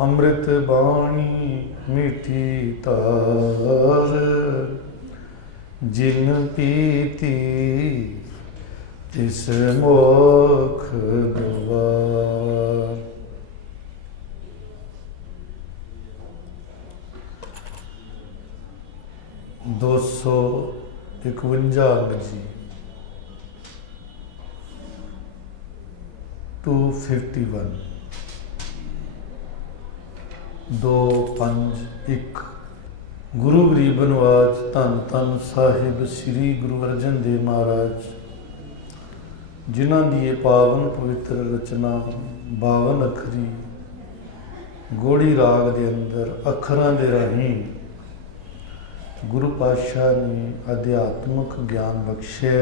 ਅੰਮ੍ਰਿਤ ਬਾਣੀ ਮਿੱਠੀ ਧਾਰ, ਜਿਨ ਪੀਤੀ ਤਿਸ ਮੋਖ ਦੁਆਰ। दो सौ 51 अंग्रेजी 251 251। गुरु गरीब नवाज धन धन साहिब श्री गुरु अर्जन देव महाराज, जिन्हां दी ये पावन पवित्र रचना 52 अखरी गोड़ी राग दे अंदर अखरां दे राहीं गुरु पातशाह ने अध्यात्मक ज्ञान बख्शे।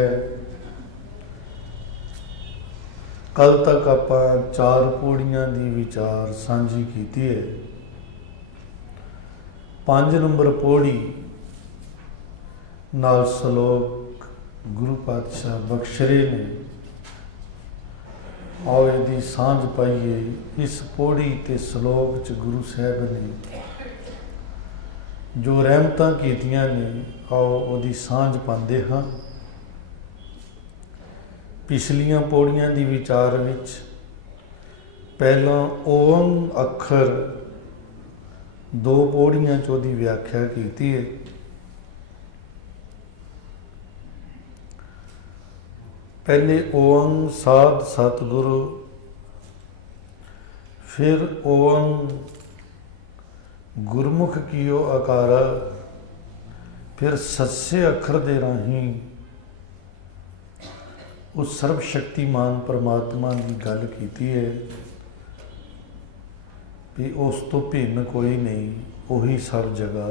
कल तक आपां 4 पौड़ियां दी विचार सांझी कीती है। 5 नंबर पौड़ी नाल सलोक गुरु पातशाह बख्श रहे ने। आओ इहदी सांझ पाइए। इस पौड़ी ते सलोक च गुरु साहब ने जो रहमतां कीतियां ने, आओ उहदी सांझ पांदे हां। पिछलियां पौड़ियां दी विचार विच पहला ओम अखर 2 पौड़ियां च उहदी व्याख्या कीती है। पहले ओम साध सतगुरु, फिर ओम गुरमुख कीओ आकारा, फिर सस्से अखर दे राहीं उस सर्वशक्तिमान परमात्मा की गल कीती है भी उस तो भिन्न कोई नहीं, वही सब जगह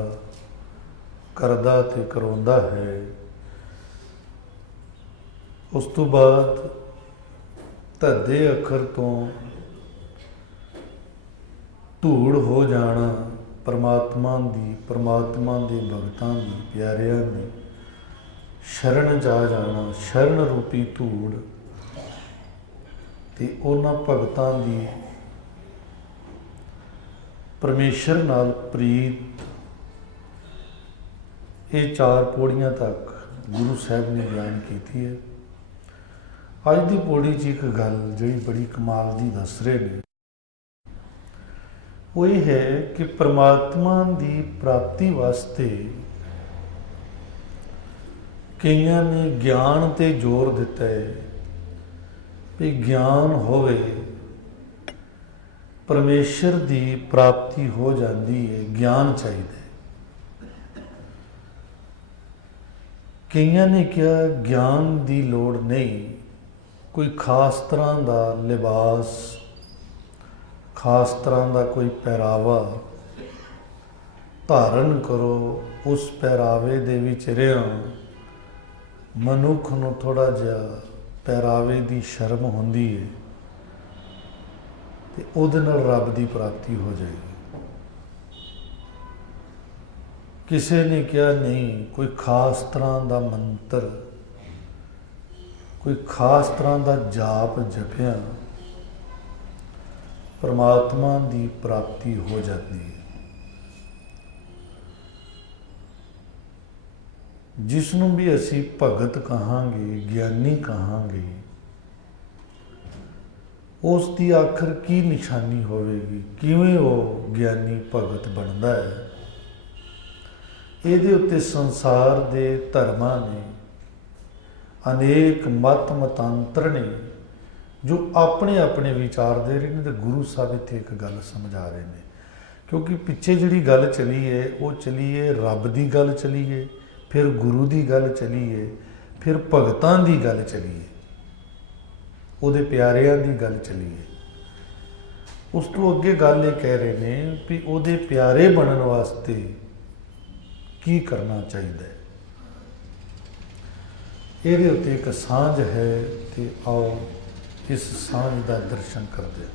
करदा ते करवांदा है। उस तो बाद धद्दे अखर तो धूड़ हो जाना परमात्मा दे भगतां दी प्यारियां दी शरण जा जाना, शरण रूपी धूड़ ते उन्हां भगतां दी परमेश्वर नाल प्रीत। ये 4 पौड़ियां तक गुरु साहब ने बयान की है। अज की पौड़ी च एक गल जी बड़ी कमाल की दस रहे हैं, वो ये है कि परमात्मा की प्राप्ति वास्ते कईयां ने ज्ञान ते जोर दिता है कि ज्ञान होवे परमेश्वर की प्राप्ति हो जाती है, ज्ञान चाहिए। कईयां ने कहा ज्ञान की लोड़ नहीं, कोई खास तरह का लिबास, खास तरह का कोई पहरावा धारण करो, उस पहरावे दे विच रहिया मनुख नूं थोड़ा जिहा पहरावे की शर्म होंदी है ते उहदे नाल रब की प्राप्ति हो जाएगी। किसी ने कहा नहीं, कोई खास तरह का मंत्र, कोई खास तरह का जाप जपिया परमात्मा की प्राप्ति हो जाती है। जिसनों भी असी भगत कहांगे, ज्ञानी कहांगे, उसकी आखिर की निशानी होवेगी, किवें वो ज्ञानी भगत बनता है। इहदे उत्ते संसार के धर्मां ने, अनेक मत मतांतर ने जो अपने अपने विचार दे रहे हैं। तो गुरु साहब इत्थे एक गल समझा रहे हैं, क्योंकि पिछे जिहड़ी गल चली है वो चली है रब की गल चली है, फिर गुरु की गल चली है, फिर भगतां की गल चली है, उहदे प्यारियां की गल चली है। उस तो अगे गल ये कह रहे हैं भी उहदे प्यारे बनने वास्ते की करना चाहिए। इहदे उत्ते एक सांझ है, तो आओ इस सांझ का दर्शन करते हैं।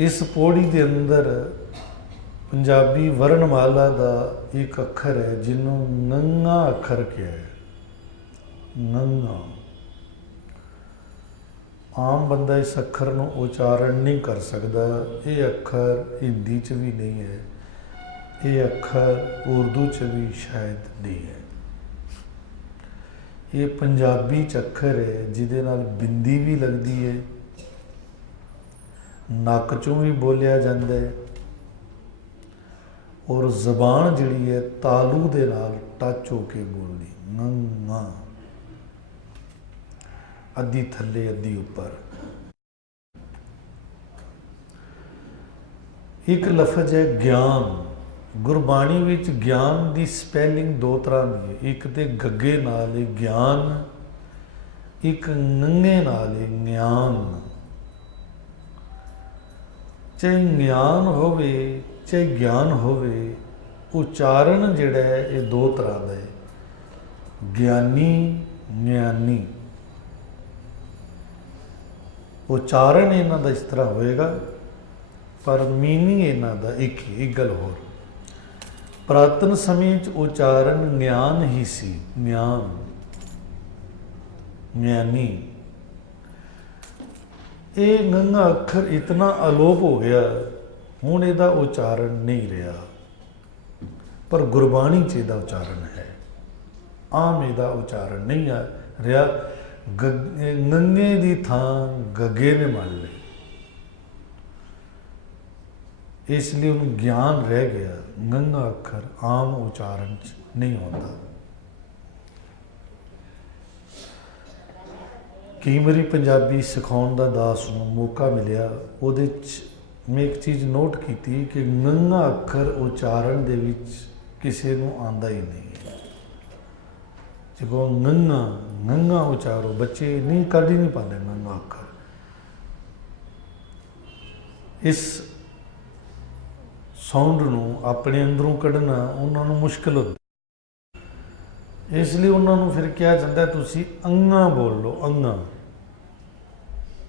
इस पौड़ी के अंदर पंजाबी वर्णमाला का एक अखर है जिन्हों नंगा अखर कहा है। नंगा आम बंदा इस अखर ਨੂੰ उचारण नहीं कर सकता। ये अखर हिंदी च भी नहीं है, ये अखर उर्दू च भी शायद नहीं है। ये पंजाबी च अखर है जिहदे नाल बिंदी भी लगती है, नक चों भी बोलिया जाता है और जबान जिहड़ी है तालू दे नाल टच होके बोलदी। ङ अद्धी थले अद्धी उपर। एक लफज है ज्ञान। गुरबाणी विच ज्ञान की स्पैलिंग दो तरह की है, एक तो गगे नाल है ज्ञान, एक ङे नाल है ज्ञान। चाहे ज्ञान होवे चाहे ज्ञान होवे, उचारण जिहड़ा है ये दो तरह का है, ज्ञानी ज्ञानी। उचारण इन्हां दा इस तरह होएगा पर मीनिंग इन्हां दा एक ही। एक गल होर, पुरातन समय उचारण ज्ञान ही सी, ज्ञान ज्ञानी। ये ङ अखर इतना अलोप हो गया, हुण इहदा उचारण नहीं रहा, पर गुरबाणी च इहदा उचारण है। आम इहदा उचारण नहीं रहा। ङे दी थां गगे ने मान ली, इसलिए उन्हें ज्ञान रह गया। ङ अखर आम उचारण च नहीं होता। कई बारी पंजाबी सिखाउण दा दास नूं मौका मिलिया, उहदे च मैं एक चीज़ नोट की कि ङ अखर उचारण दे विच किसी नूं आंदा ही नहीं है। जो ङ उचारो, बच्चे नहीं कढ़ ही नहीं पाते ङ अखर। इस साउंड नूं अपने अंदरों कढ़ना उन्होंने मुश्किल होती, इसलिए उन्होंने फिर कहा जाता है तुसी अंगा बोल लो। अंगा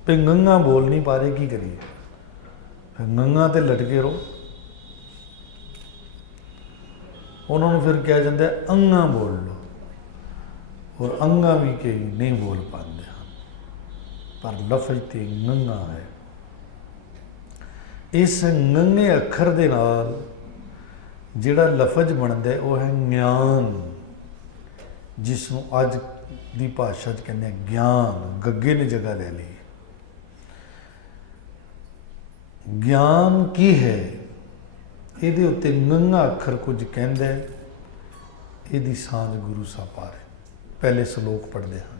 पे ङ बोल नहीं पा रहे, की करिए? फिर ङ ते लटके रहो। उन्होंने फिर कहा जाता है अंगा बोल लो, और अंगा भी कई नहीं बोल पाते हैं, पर लफज तो ङ है। इस ङे अखर दे नाल जिहड़ा लफज बनता है वह है ज्ञान, जिसनों अज की भाषा च कहते हैं ज्ञान। गगे ने जगह ले ली। ज्ञान की है, ये उत्ते ङ अखर कुछ कहता है, यदी सांझ गुरु साहब पा रहे। पहले सलोक पढ़ते हैं।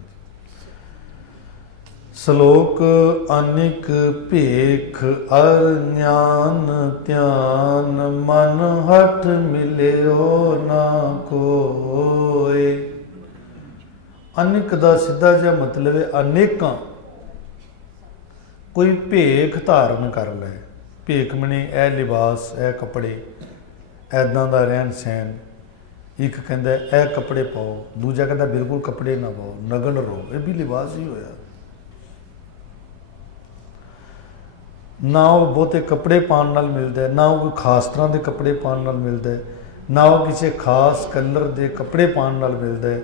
सलोक अनिक भेख अर ज्ञान ध्यान, मन हठ मिलियो ना कोय। अनिक दा सीधा जिहा मतलब है अनेकां। कोई भेख धारण कर ले, भेख मने ए लिबास, ए कपड़े, ऐदां दा रहन सहन। एक कहता ए कपड़े पाओ, दूजा कहता बिल्कुल कपड़े ना पाओ, नगन रहो, ये भी लिबास ही होया। ना वो बहुते कपड़े पाने नाल मिलता है, ना वो कोई खास तरह के कपड़े पाने नाल मिलता है, ना वो किसी खास कलर के कपड़े पाने नाल मिलता है,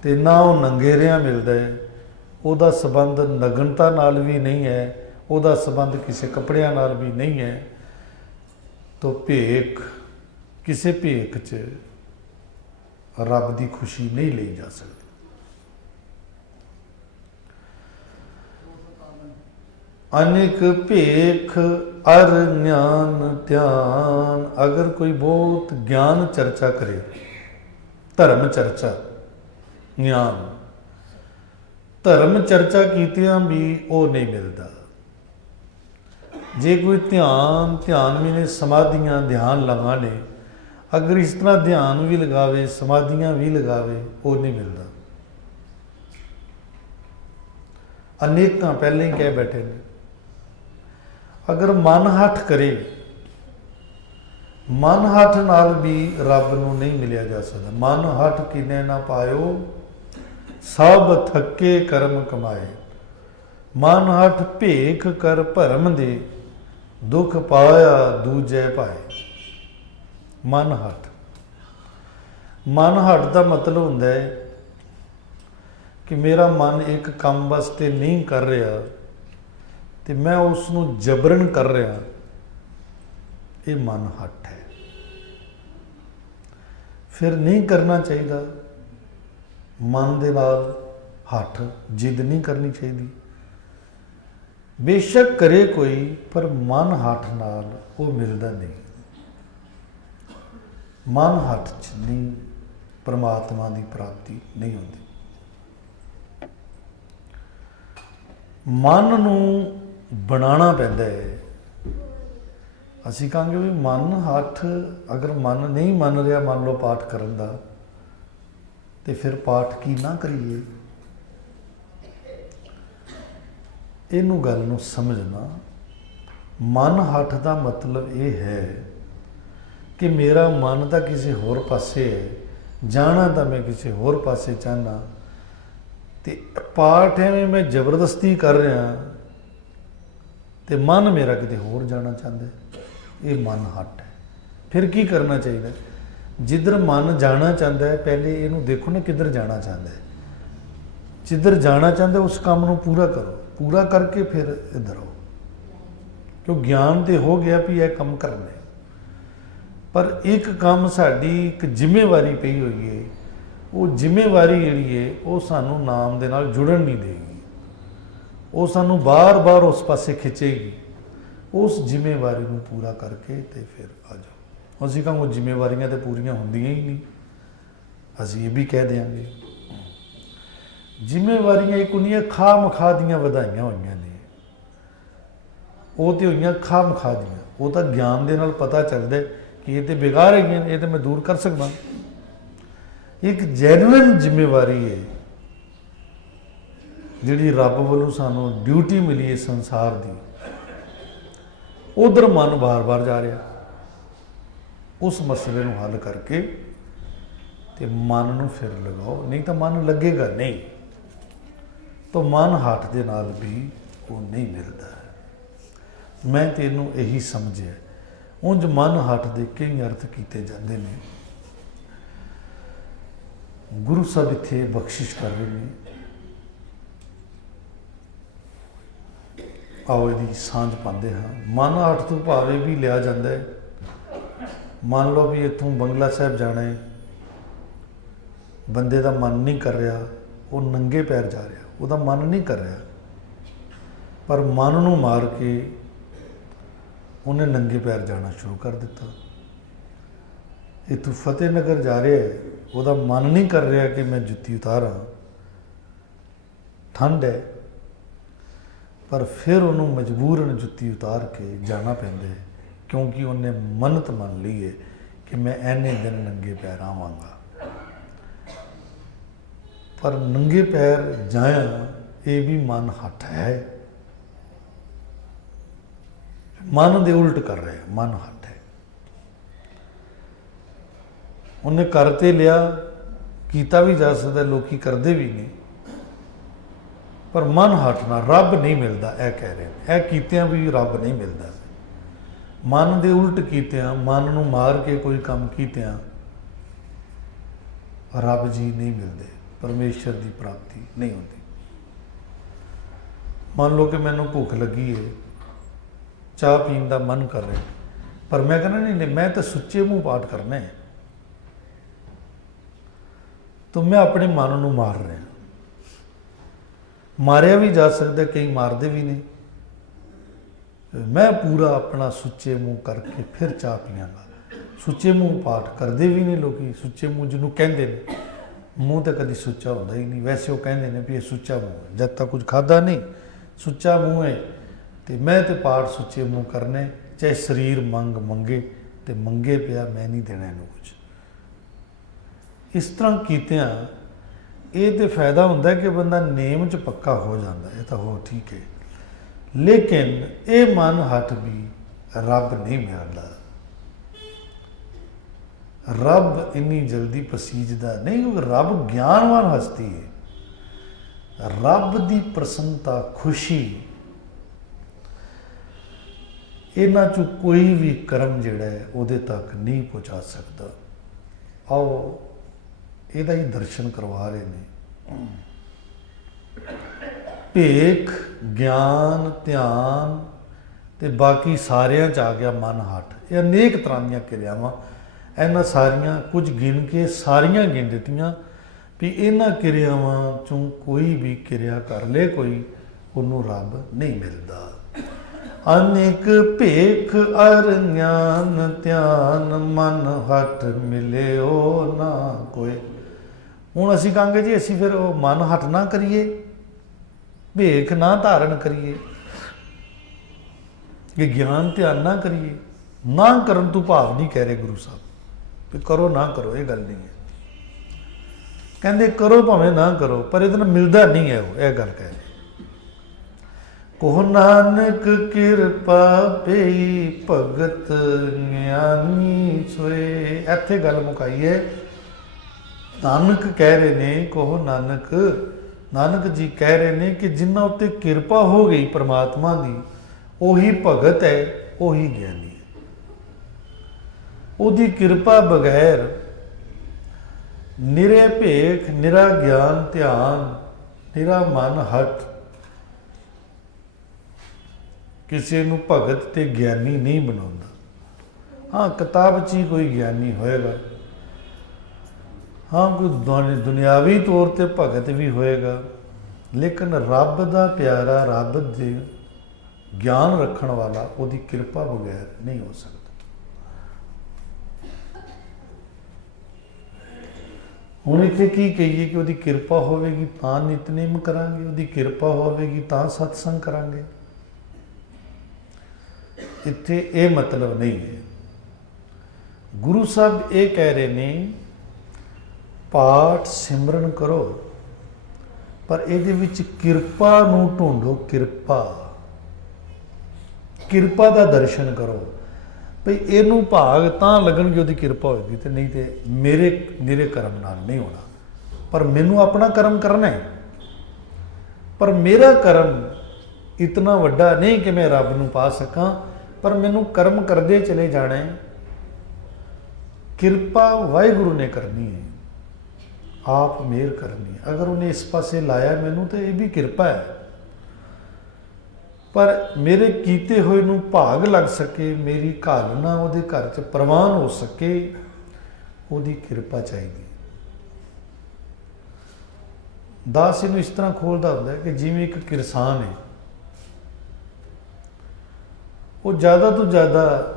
तो ना वो नंगेरिया मिलता है। उसका संबंध नगनता नाल भी नहीं है, उसका संबंध किसी कपड़ियां नाल भी नहीं है। तो भेख, किसी भेख च रब की खुशी नहीं ली जा सकती। अनेक भेख अर ज्ञान ध्यान। अगर कोई बहुत ज्ञान चर्चा करे, धर्म चर्चा, ज्ञान धर्म चर्चा कीतियां भी वो नहीं मिलता। जे कोई ध्यान मैंने समाधियां ध्यान लगाने, अगर इस तरह ध्यान भी लगावे समाधियां भी लगावे, वो नहीं मिलता। अनेक पहले ही कह बैठे ने। अगर मन हठ करे, मन हठ नाल भी रब नूं नहीं मिलिया जा सकता। मन हठ किने ना पायो, सब थके कर्म कमाए। मन हठ भेख कर भरम दे, दुख पाया दूजे पाए। मन हठ, मन हठ का मतलब होंदा है कि मेरा मन एक काम वास्ते नहीं कर रहा, तो मैं उसनों जबरन कर रहा, ये मन हट है। फिर नहीं करना चाहिए, मन दे नाल हट जिद नहीं करनी चाहिए। बेशक करे कोई, पर मन हट नाल वो मिलता नहीं। मन हट च नहीं परमात्मा की प्राप्ति नहीं होती। मन नूं बनाना पैंदा है। असीं कहांगे भी मन हठ, अगर मन नहीं मन रहा मान लो पाठ करन दा, ते फिर पाठ की ना करिए। इनू गल नूं समझना। मन हठ दा मतलब ये है कि मेरा मन तो किसी होर पासे है, जाना तो मैं किसी होर पासे चाहना, तो पाठ एवं मैं जबरदस्ती कर रहा तो मन मेरा किते होर जाना चाहता है। ये मन हट है। फिर की करना चाहिए? जिधर मन जाना चाहता है पहले इनू देखो ना किधर जाना चाहता है। जिधर जाना चाहता है उस काम को पूरा करो, पूरा करके फिर इधर आओ। क्यों ज्ञान तो हो गया भी यह काम करने, पर एक काम साड़ी एक जिम्मेवारी पई हुई है। वो जिम्मेवारी जिहड़ी है वो सानू नाम दे नाल जुड़न नहीं देगी, वो सानू बार बार उस पासे खिंचेगी। उस जिम्मेवारी को पूरा करके तो फिर आ जाओ। असीं कहांगे जिम्मेवारियां तो पूरियां होंदियां ही नहीं, असीं ये भी कह देंगे। जिम्मेवारियां एक होंदियां खा मखा दियां वधाइयां होईयां ने, वो तो होईयां खा मखा दियां। वो तो ज्ञान दे नाल पता चलदा कि ये तो बेकार है, ये तो मैं दूर कर सकदा। एक जैनुइन जिम्मेवारी है जिहड़ी रब वालों सानू ड्यूटी मिली है संसार की, उधर मन बार बार जा रहा। उस मसले को हल करके तो मन नूं फिर लगाओ, नहीं तो मन लगेगा नहीं। तो मन हट दे नाल भी वो नहीं मिलता है। मैं तेनों यही समझे। उंज मन हट दे कई अर्थ किए जाते हैं। गुरु साहब इत्थे बख्शिश कर रहे हैं। आओ यदि सांझ पाते हाँ। मन हट तो भावे भी लिया जाता है। मान लो भी इतों बंगला साहब जाना है, बंदे का मन नहीं कर रहा, वो नंगे पैर जा रहा, वह मन नहीं कर रहा, पर मन नूं मार के उन्हें नंगे पैर जाना शुरू कर दिता। इतों फतेहनगर जा रहा है, वह मन नहीं कर रहा कि मैं जुत्ती उतारा, ठंड है, पर फिर उन्होंने मजबूरन जुत्ती उतार के जाना पैंदा है, क्योंकि उन्हें मन्नत मान ली है कि मैं इन्ने दिन नंगे पैर आवांगा। पर नंगे पैर जाया ये भी मन हट है, मन दे उल्ट कर रहे, मन हट है। उन्हें करते लिया, कीता भी जा सकता, लोग करते भी नहीं, पर मन हटना रब नहीं मिलता। यह कह रहे हैं, यह कीतियां भी रब नहीं मिलता। मन दे उल्ट कीतियां, मन नूं मार के कोई काम कीतियां रब जी नहीं मिलते, परमेश्वर की प्राप्ति नहीं होती। मान लो कि मैनू भुख लगी है, चाह पीन का मन कर रहा, पर मैं कहना नहीं मैं तो सुच्चे मूँह पाठ करना है, तो मैं अपने मन नूं मार रहा। मारिया भी जा सकता, कई मारते भी नहीं। मैं पूरा अपना सुच्चे मूँह करके फिर चाह पियांगा। सुच्चे मूँह पाठ करते भी नहीं लोग, सुच्चे मूँह जिन्हों कहते हैं, मूँह तो कभी सुच्चा होता ही नहीं। वैसे वो कहते हैं भी ये सुच्चा मूँह है, जब तक कुछ खादा नहीं सुच्चा मूँह है। तो मैं तो पाठ सुच्चे मूँह करने, चाहे शरीर मंगे तो मंगे पिया, मैं नहीं देना इन्हूं कुछ। इस तरह कीतियां ये तो फायदा होंदा है कि बंदा नेम च पक्का हो जाता है, तो हो ठीक है, लेकिन ये मन हट भी रब नहीं मिलता। रब इन्नी जल्दी पसीजदा नहीं, क्योंकि रब ज्ञानवान हस्ती है। रब की प्रसन्नता खुशी इन्हां चों कोई भी कर्म जिहड़ा है उहदे तक नहीं पहुँचा सकता। आओ इहदा ही दर्शन करवा रहे हैं। ਭੇਖ, ਗਿਆਨ, ਧਿਆਨ ਤੇ ਬਾਕੀ ਸਾਰਿਆਂ 'ਚ ਆ ਗਿਆ ਮਨ, ਹੱਠ। ਇਹ ਅਨੇਕ ਤਰ੍ਹਾਂ ਦੀਆਂ ਕਿਰਿਆਵਾਂ, ਇਹਨਾਂ ਸਾਰੀਆਂ ਕੁਝ ਗਿਣ ਕੇ ਸਾਰੀਆਂ ਗਿਣ ਦਿੱਤੀਆਂ ਵੀ ਇਹਨਾਂ ਕਿਰਿਆਵਾਂ 'ਚੋਂ ਕੋਈ ਵੀ ਕਿਰਿਆ ਕਰ ਲੇ ਕੋਈ, ਉਹਨੂੰ ਰੱਬ ਨਹੀਂ ਮਿਲਦਾ। ਅਨੇਕ ਭੇਖ ਅਰ ਗਿਆਨ ਧਿਆਨ ਮਨ ਹੱਠ ਮਿਲਿਓ ਨਾ ਕੋਈ। ਹੁਣ ਅਸੀਂ ਕਹਾਂਗੇ ਜੀ ਅਸੀਂ ਫਿਰ ਉਹ ਮਨ ਹੱਠ ਨਾ ਕਰੀਏ, ਭੇਖ ਨਾ ਧਾਰਨ ਕਰੀਏ, ਕਿ ਗਿਆਨ ਧਿਆਨ ਨਾ ਕਰੀਏ। ਨਾ ਕਰਨ ਤੋਂ ਭਾਵ ਨਹੀਂ ਕਹਿ ਰਹੇ ਗੁਰੂ ਸਾਹਿਬ ਵੀ ਕਰੋ ਨਾ ਕਰੋ, ਇਹ ਗੱਲ ਨਹੀਂ ਹੈ। ਕਹਿੰਦੇ ਕਰੋ ਭਾਵੇਂ ਨਾ ਕਰੋ, ਪਰ ਇਹਦੇ ਨਾਲ ਮਿਲਦਾ ਨਹੀਂ ਹੈ ਉਹ, ਇਹ ਗੱਲ ਕਹਿ ਰਹੇ। ਕੋ ਨਾਨਕ ਕਿਰਪਾ ਪਈ ਭਗਤ ਗਿਆਨੀ ਸੋਏ। ਇੱਥੇ ਗੱਲ ਮੁਕਾਈਏ। ਨਾਨਕ ਕਹਿ ਰਹੇ ਨੇ, ਕਹੋ ਨਾਨਕ, ਨਾਨਕ ਜੀ ਕਹਿ ਰਹੇ ਨੇ ਕਿ ਜਿਨ੍ਹਾਂ ਉੱਤੇ ਕਿਰਪਾ ਹੋ ਗਈ ਪਰਮਾਤਮਾ ਦੀ, ਉਹੀ ਭਗਤ ਹੈ, ਉਹੀ ਗਿਆਨੀ ਹੈ। ਉਹਦੀ ਕਿਰਪਾ ਬਗੈਰ ਨਿਰੇ ਭੇਖ, ਨਿਰਾ ਗਿਆਨ ਧਿਆਨ, ਨਿਰਾ ਮਨ ਹੱਠ ਕਿਸੇ ਨੂੰ ਭਗਤ ਤੇ ਗਿਆਨੀ ਨਹੀਂ ਬਣਾਉਂਦਾ। ਹਾਂ, ਕਿਤਾਬ 'ਚ ਹੀ ਕੋਈ ਗਿਆਨੀ ਹੋਏਗਾ, ਹਾਂ ਕੋਈ ਦੁਨਿਆਵੀ ਤੌਰ ਤੇ ਭਗਤ ਵੀ ਹੋਏਗਾ, ਲੇਕਿਨ ਰੱਬ ਦਾ ਪਿਆਰਾ, ਰੱਬ ਦੇ ਗਿਆਨ ਰੱਖਣ ਵਾਲਾ ਉਹਦੀ ਕਿਰਪਾ ਬਗੈਰ ਨਹੀਂ ਹੋ ਸਕਦਾ। ਹੁਣ ਇੱਥੇ ਕੀ ਕਹੀਏ ਕਿ ਉਹਦੀ ਕਿਰਪਾ ਹੋਵੇਗੀ ਤਾਂ ਨਿਤਨੇਮ ਕਰਾਂਗੇ, ਉਹਦੀ ਕਿਰਪਾ ਹੋਵੇਗੀ ਤਾਂ ਸਤਸੰਗ ਕਰਾਂਗੇ। ਇੱਥੇ ਇਹ ਮਤਲਬ ਨਹੀਂ ਹੈ। ਗੁਰੂ ਸਾਹਿਬ ਇਹ ਕਹਿ ਰਹੇ ਨੇ ਪਾਠ ਸਿਮਰਨ ਕਰੋ, ਪਰ ਇਹਦੇ ਵਿੱਚ ਕਿਰਪਾ ਨੂੰ ਢੂੰਡੋ। ਕਿਰਪਾ ਦਾ ਦਰਸ਼ਨ ਕਰੋ ਭਈ ਇਹਨੂੰ ਭਾਗ ਤਾਂ ਲੱਗਣਗੇ ਉਹਦੀ ਕਿਰਪਾ ਹੋਏਗੀ, ਤੇ ਨਹੀਂ ਤੇ ਮੇਰੇ ਕਰਮ ਨਾਲ ਨਹੀਂ ਹੋਣਾ। ਪਰ ਮੈਨੂੰ ਆਪਣਾ ਕਰਮ ਕਰਨਾ ਹੈ, ਪਰ ਮੇਰਾ ਕਰਮ ਇਤਨਾ ਵੱਡਾ ਨਹੀਂ ਕਿ ਮੈਂ ਰੱਬ ਨੂੰ ਪਾ ਸਕਾਂ, ਪਰ ਮੈਨੂੰ ਕਰਮ ਕਰਦੇ ਚਲੇ ਜਾਣਾ ਹੈ। ਕਿਰਪਾ ਵਾਹਿਗੁਰੂ ਨੇ ਕਰਨੀ ਹੈ, ਆਪ ਮਿਹਰ ਕਰਨੀ ਹੈ। ਅਗਰ ਉਹਨੇ ਇਸ ਪਾਸੇ ਲਾਇਆ ਮੈਨੂੰ ਤਾਂ ਇਹ ਵੀ ਕਿਰਪਾ ਹੈ, ਪਰ ਮੇਰੇ ਕੀਤੇ ਹੋਏ ਨੂੰ ਭਾਗ ਲੱਗ ਸਕੇ, ਮੇਰੀ ਘਾਲਣਾ ਉਹਦੇ ਘਰ 'ਚ ਪ੍ਰਵਾਨ ਹੋ ਸਕੇ, ਉਹਦੀ ਕਿਰਪਾ ਚਾਹੀਦੀ। ਦਾਸ ਇਹਨੂੰ ਇਸ ਤਰ੍ਹਾਂ ਖੋਲਦਾ ਹੁੰਦਾ ਕਿ ਜਿਵੇਂ ਇੱਕ ਕਿਸਾਨ ਹੈ, ਉਹ ਜ਼ਿਆਦਾ ਤੋਂ ਜ਼ਿਆਦਾ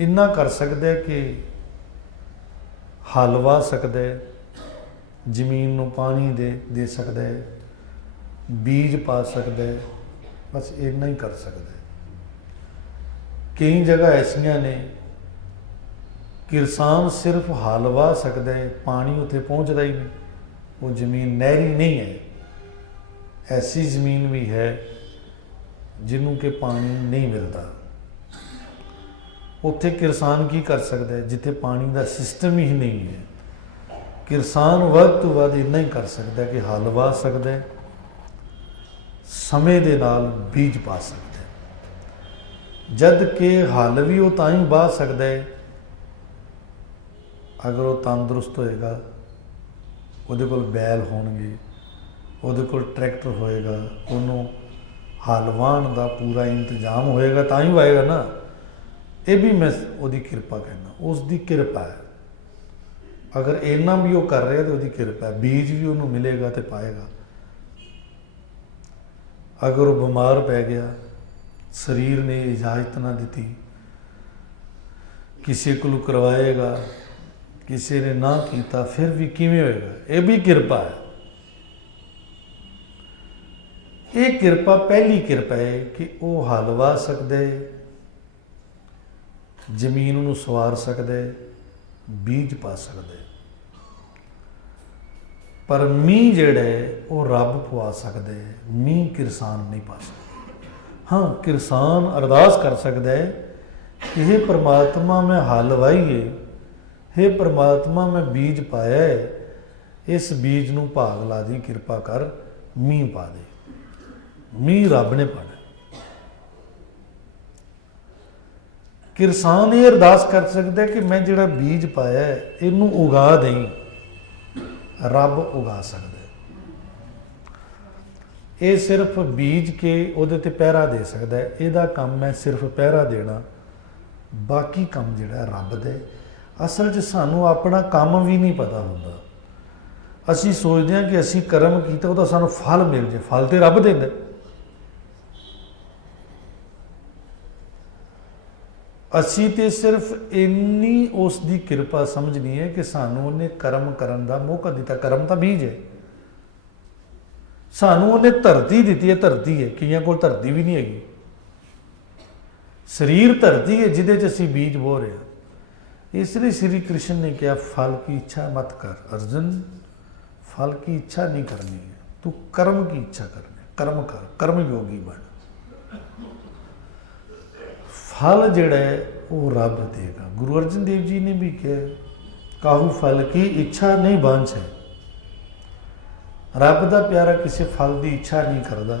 ਇੰਨਾ ਕਰ ਸਕਦਾ ਕਿ ਹਲ ਵਾਹ ਸਕਦਾ ਹੈ, ਜ਼ਮੀਨ ਨੂੰ ਪਾਣੀ ਦੇ ਸਕਦਾ ਹੈ, ਬੀਜ ਪਾ ਸਕਦਾ ਹੈ, ਬਸ ਇੰਨਾ ਹੀ ਕਰ ਸਕਦਾ ਹੈ। ਕਈ ਜਗ੍ਹਾ ਐਸੀਆਂ ਨੇ ਕਿਸਾਨ ਸਿਰਫ ਹਲ ਵਾਹ ਸਕਦਾ ਹੈ, ਪਾਣੀ ਉੱਥੇ ਪਹੁੰਚਦਾ ਹੀ ਨਹੀਂ, ਉਹ ਜ਼ਮੀਨ ਨਹਿਰੀ ਨਹੀਂ ਹੈ। ਐਸੀ ਜ਼ਮੀਨ ਵੀ ਹੈ ਜਿਹਨੂੰ ਕਿ ਪਾਣੀ ਨਹੀਂ ਮਿਲਦਾ। ਉੱਥੇ ਕਿਸਾਨ ਕੀ ਕਰ ਸਕਦਾ ਹੈ ਜਿੱਥੇ ਪਾਣੀ ਦਾ ਸਿਸਟਮ ਹੀ ਨਹੀਂ ਹੈ? ਕਿਸਾਨ ਵੱਧ ਤੋਂ ਵੱਧ ਇੰਨਾ ਹੀ ਕਰ ਸਕਦਾ ਕਿ ਹਲ ਵਾਹ ਸਕਦਾ ਹੈ, ਸਮੇਂ ਦੇ ਨਾਲ ਬੀਜ ਪਾ ਸਕਦਾ ਹੈ। ਜਦ ਕਿ ਹਲ ਵੀ ਉਹ ਤਾਂ ਹੀ ਵਾਹ ਸਕਦਾ ਹੈ ਅਗਰ ਉਹ ਤੰਦਰੁਸਤ ਹੋਏਗਾ, ਉਹਦੇ ਕੋਲ ਬੈਲ ਹੋਣਗੇ, ਉਹਦੇ ਕੋਲ ਟਰੈਕਟਰ ਹੋਏਗਾ, ਉਹਨੂੰ ਹਲ ਵਾਹਣ ਦਾ ਪੂਰਾ ਇੰਤਜ਼ਾਮ ਹੋਏਗਾ, ਤਾਂ ਹੀ ਵਾਹੇਗਾ ਨਾ। ਇਹ ਵੀ ਮੈਂ ਉਹਦੀ ਕਿਰਪਾ ਕਹਿਣਾ, ਉਸ ਦੀ ਕਿਰਪਾ ਹੈ। ਅਗਰ ਇੰਨਾ ਵੀ ਉਹ ਕਰ ਰਿਹਾ ਤਾਂ ਉਹਦੀ ਕਿਰਪਾ ਹੈ, ਬੀਜ ਵੀ ਉਹਨੂੰ ਮਿਲੇਗਾ ਤੇ ਪਾਏਗਾ। ਅਗਰ ਉਹ ਬਿਮਾਰ ਪੈ ਗਿਆ, ਸਰੀਰ ਨੇ ਇਜਾਜ਼ਤ ਨਾ ਦਿੱਤੀ, ਕਿਸੇ ਕੋਲ ਕਰਵਾਏਗਾ, ਕਿਸੇ ਨੇ ਨਾ ਕੀਤਾ, ਫਿਰ ਵੀ ਕਿਵੇਂ ਹੋਏਗਾ? ਇਹ ਵੀ ਕਿਰਪਾ ਹੈ। ਇਹ ਕਿਰਪਾ ਪਹਿਲੀ ਕਿਰਪਾ ਹੈ ਕਿ ਉਹ ਹਲ ਵਾਹ ਸਕਦਾ ਹੈ, ਜ਼ਮੀਨ ਨੂੰ ਸਵਾਰ ਸਕਦਾ ਹੈ, ਬੀਜ ਪਾ ਸਕਦਾ ਹੈ। ਪਰ ਮੀਂਹ ਜਿਹੜਾ ਹੈ ਉਹ ਰੱਬ ਪਵਾ ਸਕਦਾ ਹੈ, ਮੀਂਹ ਕਿਸਾਨ ਨਹੀਂ ਪਾ ਸਕਦਾ। ਹਾਂ, ਕਿਸਾਨ ਅਰਦਾਸ ਕਰ ਸਕਦਾ ਹੈ ਕਿ ਹੇ ਪ੍ਰਮਾਤਮਾ ਮੈਂ ਹਲ ਵਾਹੀ ਹੈ, ਹੇ ਪ੍ਰਮਾਤਮਾ ਮੈਂ ਬੀਜ ਪਾਇਆ ਹੈ, ਇਸ ਬੀਜ ਨੂੰ ਭਾਗ ਲਾ ਦੀ, ਕਿਰਪਾ ਕਰ ਮੀਂਹ ਪਾ ਦੇ। ਮੀਂਹ ਰੱਬ ਨੇ ਪਾਣਾ। ਕਿਸਾਨ ਇਹ ਅਰਦਾਸ ਕਰ ਸਕਦਾ ਕਿ ਮੈਂ ਜਿਹੜਾ ਬੀਜ ਪਾਇਆ ਇਹਨੂੰ ਉਗਾ ਦੇਈਂ, ਰੱਬ ਉਗਾ ਸਕਦਾ। ये सिर्फ बीज के उहदे ते पहरा दे सकता है। इहदा काम है सिर्फ पहरा देना, बाकी काम जिहड़ा रब दे। असल 'च सानू अपना काम भी नहीं पता हुंदा। असी सोचते हैं कि असी कर्म किया तो सानू फल मिल जाए, फल तो रब देंदा। असी तो सिर्फ इन्नी उसकी कृपा समझनी है कि सानू उन्हें कर्म करन दा मौका दिता। कर्म तो बीज है, सानू उन्हें धरती दी है। धरती है, कईयां कोल धरती भी नहीं हैगी। शरीर धरती है जिहदे च असी बीज बो रहे हैं। इसलिए श्री कृष्ण ने कहा फल की इच्छा मत कर अर्जुन, फल की इच्छा नहीं करनी है, तू कर्म की इच्छा करनी। कर्म कर, कर्म योगी बन। फल जिहड़ा है वो रब देगा। गुरु अर्जन देव जी ने भी कहा काहू फल की इच्छा नहीं बांझ है। रब दा प्यारा किसी फल की इच्छा नहीं करता,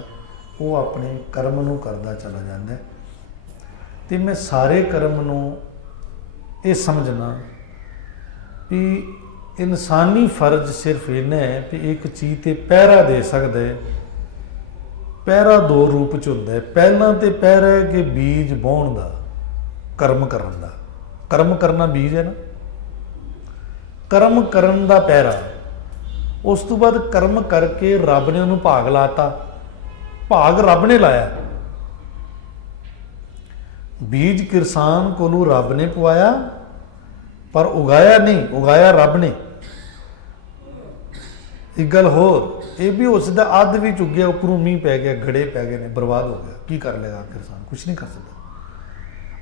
वो अपने कर्म नूं करता चला जाता है। तो मैं सारे कर्म नूं ये समझना कि इंसानी फर्ज सिर्फ इन्ना है कि एक चीज़ ते पहरा दे सकता है। पहरा दो रूप च होंदा है। पहला तो पहरा है कि बीज बोण दा, कर्म करन दा। कर्म करना बीज है ना, कर्म करन दा पहरा। उस तो बाद कर्म करके रब ने उन्होंने भाग लाता। भाग रब ने लाया। बीज किसान कोलों रब ने पवाया, पर उगाया नहीं, उगाया रब ने। एक गल होर ये भी हो सकता अध भी चुग्या, उपरों मीह पै गया, गड़े पै गए ने, बर्बाद हो गया। की कर लेगा किसान? कुछ नहीं कर सकता।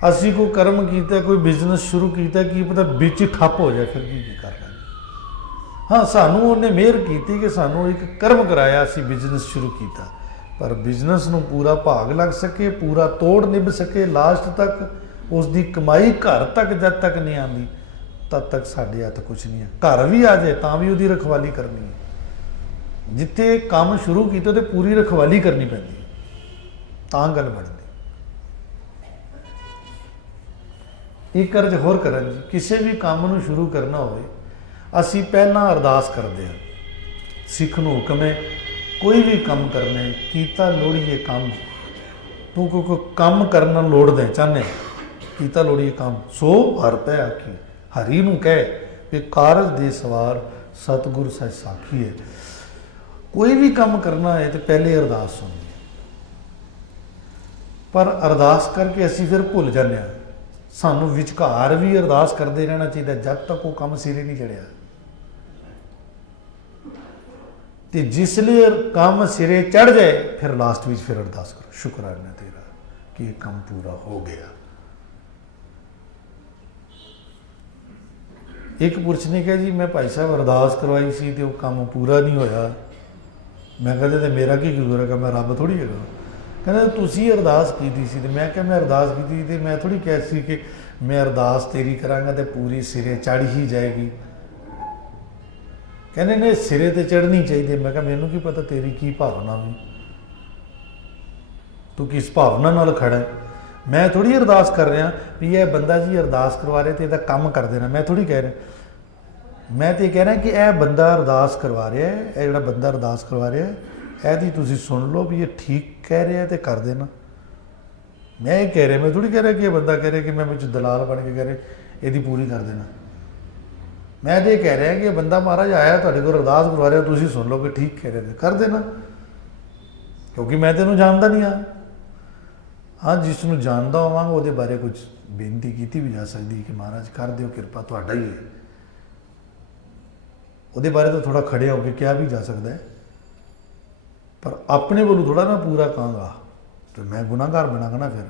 असी कोई कर्म किया, कोई बिजनेस शुरू किया, की पता बिच ठप हो जाए, फिर की कर लेंगे। हाँ, सानू उन्हें मेहर की कि सानू एक कर्म कराया, असी बिजनेस शुरू किया, पर बिजनेस नूं पूरा भाग लग सके, पूरा तोड़ निभ सके, लास्ट तक उसकी कमाई घर तक जब तक नहीं आती तब तक साढ़े हथ कुछ नहीं है। घर भी आ जाए तो भी उसकी रखवाली करनी है। जिथे काम शुरू किया तो पूरी रखवाली करनी पैंदी, तां गल बनती। एक अर्ज होर करन जी, किसी भी काम नूं शुरू करना होवे असी पहला अरदास करते हैं। सिख नूं हुक्म है कोई भी काम करना है, कीता लोड़ीए काम, तू कोई काम करना लोड़ दे चाहने, कीता लोड़ीए काम सो हर पै आखी। हरी नूं कह भी कारज दे सवार सतगुर सच साखी है। कोई भी काम करना है तो पहले अरदास होनी है, पर अरदास करके असी फिर भुल जाते हैं। सानू विचकार भी अरदास करते रहना चाहिए जब तक वो काम सिरे नहीं चढ़िया। तो जिसलिए काम सिरे चढ़ जाए फिर लास्ट में फिर अरदास करो, शुक्राना तेरा कि ये काम पूरा हो गया। एक पुरुष ने कहा जी मैं भाई साहब अरदास करवाई सी तो काम पूरा नहीं होया। मैं कहते तो मेरा की कसूर है, मैं रब थोड़ी है। कहते तुसी अरदास की सी, तो मैं क्या मैं अरदास की थी, मैं थोड़ी कह सी कि मैं अरदास तेरी करांगा तो पूरी सिरे चढ़ ही जाएगी। कहने ने सिरे तो चढ़नी चाहिए। मैं क्या मैनू की पता तेरी की भावना भी, तू किस भावना नाल खड़ा है। मैं थोड़ी अरदास कर रहा भी यह बंदा जी अरदास करवा रहे तो यदा काम कर देना, मैं थोड़ी कह रहा। मैं तो कह रहा कि यह बंदा अरदास करवा रहा है, यह जो बंदा अरदास करवा रहा है यदि तुम सुन लो भी ये ठीक कह रहा है तो कर देना। मैं ये कह रहा, मैं थोड़ी कह रहा कि यह बंदा कह रहा कि मैं मुझे दलाल बन के कह रहा यदि पूरी कर देना। मैं तो कह रहा कि बंदा महाराज आया थोड़े को अरदास करवा रहे हो, तुम सुन लो कि ठीक कह रहे थे कर देना, क्योंकि मैं तेनों जानता नहीं। हाँ जिसनों जानता होवांगा वो बारे कुछ बेनती की भी जा सकती कि महाराज कर दो कृपा, तुहाडा ही है। वो बारे तो थोड़ा खड़े होकर क्या भी जा सकता है, पर अपने वालों थोड़ा मैं पूरा कहूँगा तो मैं गुनाहगार बनागा ना। फिर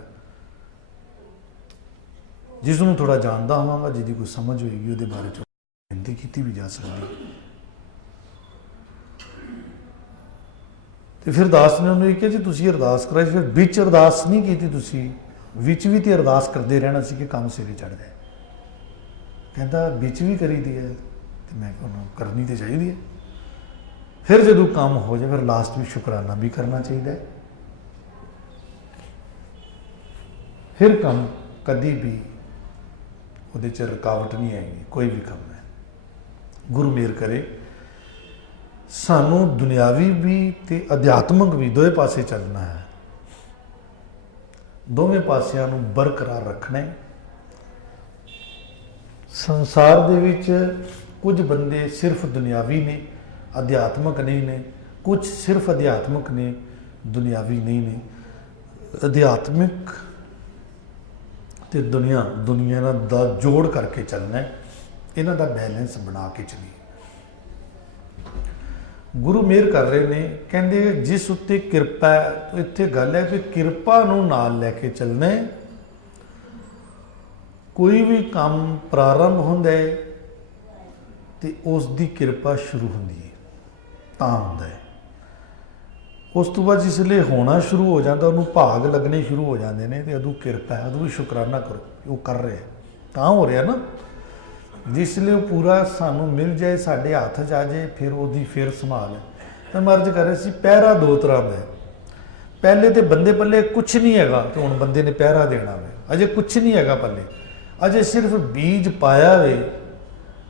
जिसनों थोड़ा जानता होवांगा, जिसकी कोई समझ होएगी वो बारे बेनती की भी जा सकती। तो फिर दास ने उन्होंने कहा जी तुम अरदास कराई, फिर बिच अरदास नहीं की, तुम विच भी तो अरदास करते रहना सी कि काम सिरे चढ़ जाए। कहता बिच भी करी दी है, तो मैं करनी तो चाहिए है। फिर जो काम हो जाए फिर लास्ट में शुकराना भी करना चाहिए। फिर काम कभी भी वो रुकावट नहीं आएगी, कोई भी काम है। गुरु मेहर करे सानू दुनियावी भी ते अध्यात्मक भी दोए पासे चलना है। दोवें पासियां नू बरकरार रखना है। संसार दे विच कुछ बंदे सिर्फ दुनियावी ने, अध्यात्मक नहीं ने, कुछ सिर्फ अध्यात्मक ने, दुनियावी नहीं ने। अध्यात्मिक ते दुनिया दा जोड़ करके चलना है, इन्हां दा बैलेंस बना के चलीए। गुरु मेहर कर रहे ने, कहंदे जिस उत्ते किरपा है, तो इत्थे गल है कि किरपा नूं नाल लैके चलना है। कोई भी काम प्रारंभ होंदा है तो उसकी किरपा शुरू होंदी है, तां होंदा है। उस तो बाद जिसले होना शुरू हो जाता, उन्होंने भाग लगने शुरू हो जाते हैं, तो उदों किरपा है, उदों भी शुकराना करो, वो कर रहे तां हो रहा ना। जिसले वो पूरा सानू मिल जाए, साढ़े हाथ च आ जाए, फिर उसकी फिर संभाल है। तो मैं अर्ज कर रहा सी, पहरा दो तरह का है। पहले तो बंदे पल्ले कुछ नहीं है, तो हुण बंदे ने पहरा देना वे, अजे कुछ नहीं है पल्ले, अजे सिर्फ बीज पाया वे,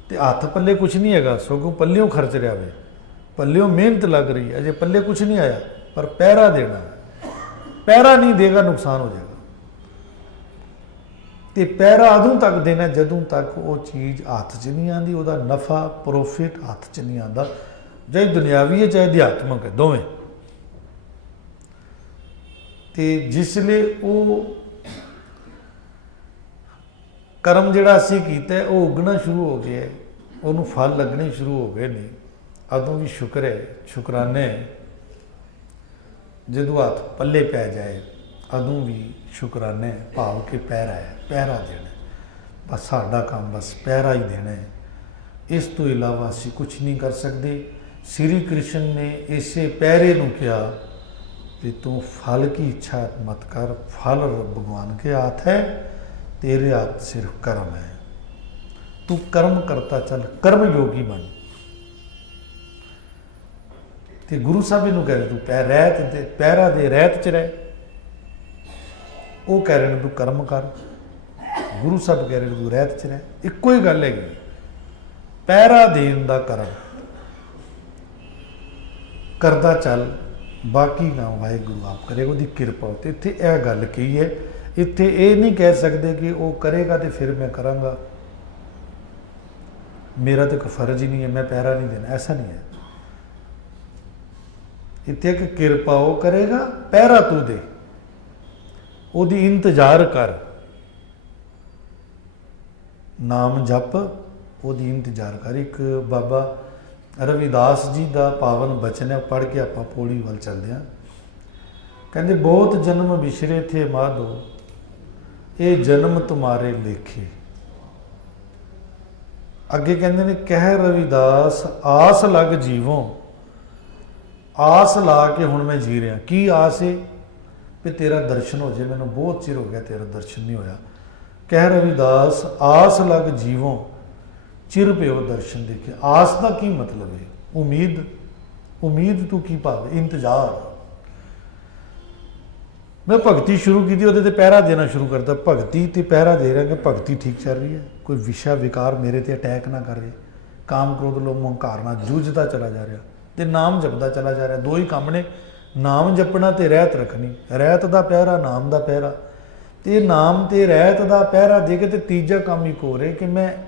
तो हाथ पल्ले कुछ नहीं है, सगों पल्लियों खर्च रहा वे, पल्लियों मेहनत लग रही है, अजे पल्ले कुछ नहीं आया, पर पहरा देना। पहरा नहीं देगा नुकसान हो जाएगा। तो पहरा अदों तक देना जदों तक वो चीज़ हाथ च नहीं आती, वह नफा प्रोफिट हाथ च नहीं आता, चाहे दुनियावी है चाहे अध्यात्मक है, दोवें। तो जिसले वो कर्म जिहड़ा असीं कीता है वो उगना शुरू हो गया है, उन्होंने फल लगने शुरू हो गए ने, अदों भी शुक्र है, शुकराने। जदों हाथ पल्ले पै जाए अदों भी शुकराने, भाव के पहरा है, पहरा देना, बस साडा काम बस पहरा ही देना है। इस तो इलावा असीं कुछ नहीं कर सकते। श्री कृष्ण ने इसे पहरे नूं कहा कि तू फल की इच्छा मत कर, फल भगवान के हाथ है, तेरे हाथ सिर्फ कर्म है, तू कर्म करता चल, कर्म योगी बन। तो गुरु साहब इनू कह रहे तू रहत दे, पहरा दे, रहत च रह। वो कह रहे तू कर्म कर, गुरु साहब कह रहे तू रहत च रह। इक्को ही गल है, पहरा देन दा कर्म करदा चल, बाकी काम वाहिगुरू आप करेगा, उसकी किरपा। तो इत्थे यह गल कही है, इत्थे ये नहीं कह सकते कि वो करेगा तो फिर मैं करांगा, मेरा तो कोई फर्ज ही नहीं है, मैं पहरा नहीं देना, ऐसा नहीं है। इत्थे कि किरपा वो करेगा, पहरा तू दे, उसदी इंतजार कर, नाम जप, उसदी इंतजार कर। एक बाबा रविदास जी का पावन बचन है, पढ़ के आप पौड़ी वाल चलते हैं। कहते बहुत जन्म विछरे थे माधो, ये जन्म तुम्हारे लेखे। अगे कहते ने कह रविदास आस लग जीवों, आस ला के हुण मैं जी रहा। की आस है भी तेरा दर्शन हो जाए, मैंने बहुत चिर हो गया तेरा दर्शन नहीं होया। कह रविदास आस लग जीवों, चिर पिओ दर्शन देखे। आस का की मतलब है? उम्मीद, उम्मीद तू की भाव, इंतजार। मैं भगती शुरू की, वो पहरा देना शुरू करता, भगती तो पहरा दे रहा कि भगती ठीक चल रही है, कोई विषय विकार मेरे ते अटैक ना करे, काम क्रोध लोभ हंकार ना जूझता चला जा रहा, तो नाम जपदा चला जा रहा। दो ही काम ने, नाम जपना तो रहत रखनी, रहत का पहरा, नाम का पहरा। तो नाम तो रहत का पहरा दे के, तो तीजा काम ही हो रहा कि मैं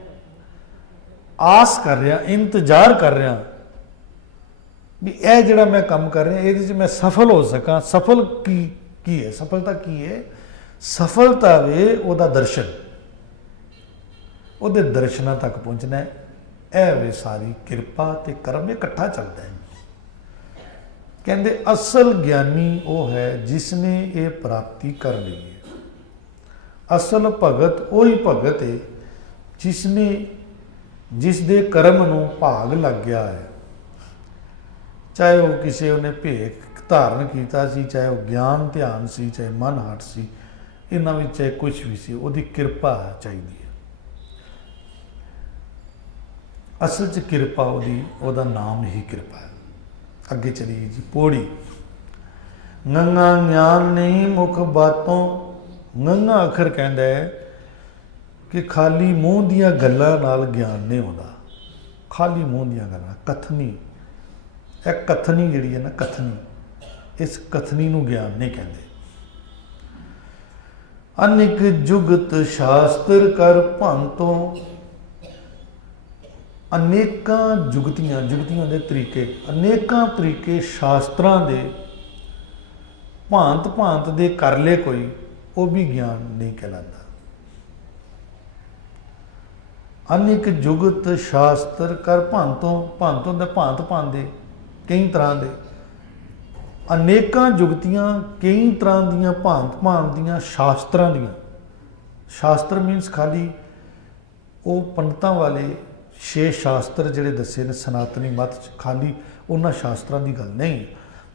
आस कर रहा, इंतजार कर रहा भी यह जोड़ा मैं काम कर रहा ये मैं सफल हो सका। सफल की है? सफलता की है? सफलता वे ओदा दर्शन, ओदे दर्शना तक पहुँचना है। यह वे सारी किरपा ते कर्म इकट्ठा चलता है। कहते असल ज्ञानी वो है जिसने ये प्राप्ति कर ली है। असल भगत वही भगत है जिसने, जिस दे कर्म नूं भाग लग गया है। चाहे वो किसी उन्हें भेख धारण किया सी, चाहे वो ज्ञान ध्यान सी, चाहे मन हट सी, इन्हां विच चाहे कुछ भी सी, उहदी किरपा चाहिए है। असल च किरपा उहदी, उहदा नाम ही किरपा है। अगे चलिए जी पौड़ी। गंगा ज्ञान नहीं मुख बातों, गंगा अखर कहता है कि खाली मूँह दियां गल्लां नाल ज्ञान नहीं होता। खाली मूँह दियां गल्लां, कथनी ਇਹ ਕਥਨੀ ਜਿਹੜੀ ਹੈ ਨਾ, ਕਥਨੀ, ਇਸ ਕਥਨੀ ਨੂੰ ਗਿਆਨ ਨਹੀਂ ਕਹਿੰਦੇ। ਅਨੇਕ ਜੁਗਤ ਸ਼ਾਸਤਰ ਕਰ ਭੰਤੋਂ, ਅਨੇਕਾਂ ਜੁਗਤੀਆਂ, ਜੁਗਤੀਆਂ ਦੇ ਤਰੀਕੇ, ਅਨੇਕਾਂ ਤਰੀਕੇ ਸ਼ਾਸਤਰਾਂ ਦੇ ਭਾਂਤ ਭਾਂਤ ਦੇ ਕਰ ਲਏ ਕੋਈ, ਉਹ ਵੀ ਗਿਆਨ ਨਹੀਂ ਕਹਿਲਾਂਦਾ। ਅਨੇਕ ਜੁਗਤ ਸ਼ਾਸਤਰ ਕਰ ਭਾਂਤੋਂ, ਭਾਂਤੋਂ ਦਾ ਭਾਂਤ ਭਾਂਤ ਦੇ, ਕਈ ਤਰ੍ਹਾਂ ਦੇ, ਅਨੇਕਾਂ ਜੁਗਤੀਆਂ, ਕਈ ਤਰ੍ਹਾਂ ਦੀਆਂ ਭਾਂਤ ਭਾਂਤ ਦੀਆਂ ਸ਼ਾਸਤਰਾਂ ਦੀਆਂ। ਸ਼ਾਸਤਰ ਮੀਨਸ ਖਾਲੀ ਉਹ ਪੰਡਤਾਂ ਵਾਲੇ 6 ਸ਼ਾਸਤਰ ਜਿਹੜੇ ਦੱਸੇ ਨੇ ਸਨਾਤਨੀ ਮੱਤ 'ਚ, ਖਾਲੀ ਉਹਨਾਂ ਸ਼ਾਸਤਰਾਂ ਦੀ ਗੱਲ ਨਹੀਂ।